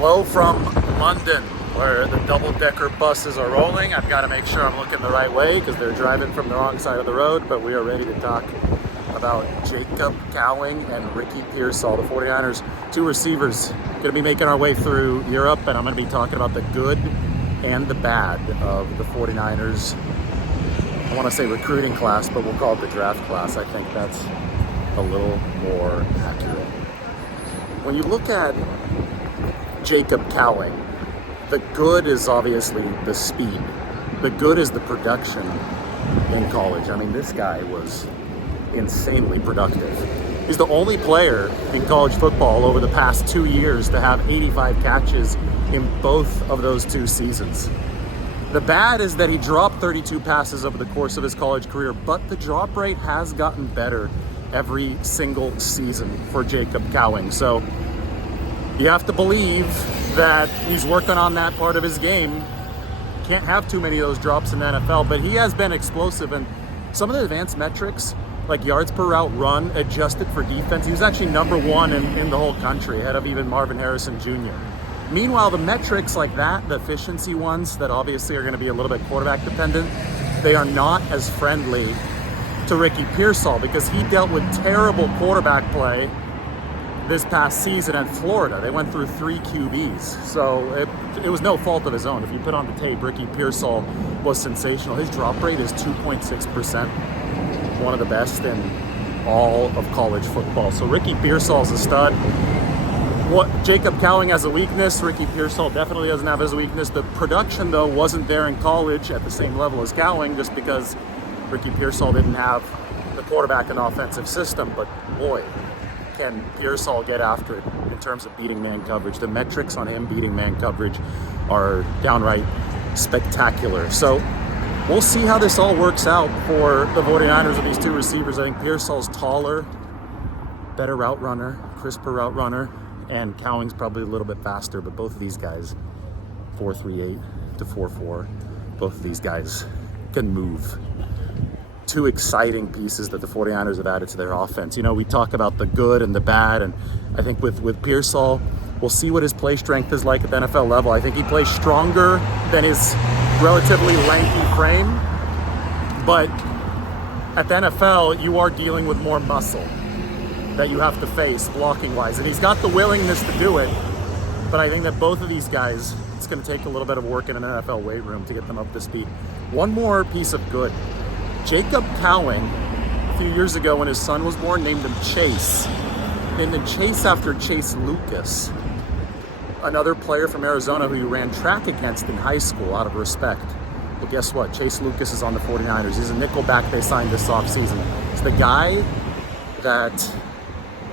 Hello from London, where the double-decker buses are rolling. I've got to make sure I'm looking the right way because they're driving from the wrong side of the road, but we are ready to talk about Jacob Cowing and Ricky Pearsall, the 49ers, two receivers. Going to be making our way through Europe, and I'm going to be talking about the good and the bad of the 49ers. I want to say recruiting class, but we'll call it the draft class. I think that's a little more accurate. When you look at Jacob Cowing, the good is obviously the speed. The good is the production in college. I mean, this guy was insanely productive. He's the only player in college football over the past 2 years to have 85 catches in both of those 2 seasons. The bad is that he dropped 32 passes over the course of his college career, but the drop rate has gotten better every single season for Jacob Cowing. So you have to believe that he's working on that part of his game. Can't have too many of those drops in the NFL, but he has been explosive. And some of the advanced metrics, like yards per route run, adjusted for defense, he was actually number 1 in the whole country, ahead of even Marvin Harrison Jr. Meanwhile, the metrics like that, the efficiency ones that obviously are going to be a little bit quarterback dependent, they are not as friendly to Ricky Pearsall because he dealt with terrible quarterback play this past season in Florida. They went through 3 QBs, so it was no fault of his own. If you put on the tape, Ricky Pearsall was sensational. His drop rate is 2.6%, one of the best in all of college football. So Ricky Pearsall's a stud. What Jacob Cowing has a weakness, Ricky Pearsall definitely doesn't have as a weakness. The production, though, wasn't there in college at the same level as Cowing, just because Ricky Pearsall didn't have the quarterback and offensive system. But boy, can Pearsall get after it in terms of beating man coverage. The metrics on him beating man coverage are downright spectacular. So we'll see how this all works out for the 49ers with these 2 receivers. I think Pearsall's taller, better route runner, crisper route runner, and Cowing's probably a little bit faster, but both of these guys, 4.38 to 4.4, both of these guys can move. 2 exciting pieces that the 49ers have added to their offense. You know, we talk about the good and the bad, and I think with Pearsall, we'll see what his play strength is like at the NFL level. I think he plays stronger than his relatively lanky frame, but at the NFL, you are dealing with more muscle that you have to face blocking-wise, and he's got the willingness to do it, but I think that both of these guys, it's going to take a little bit of work in an NFL weight room to get them up to speed. One more piece of good. Jacob Cowing, a few years ago when his son was born, named him Chase. Named him Chase after Chase Lucas, another player from Arizona who he ran track against in high school out of respect. Well, guess what? Chase Lucas is on the 49ers. He's a nickelback they signed this offseason. It's the guy that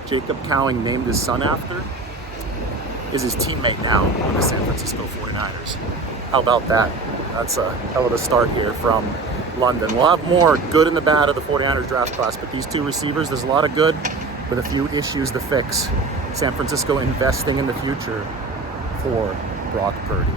Jacob Cowing named his son after is his teammate now on the San Francisco 49ers. How about that? That's a hell of a start here from London. We'll have more good and the bad of the 49ers draft class, but these 2 receivers, there's a lot of good with a few issues to fix. San Francisco investing in the future for Brock Purdy.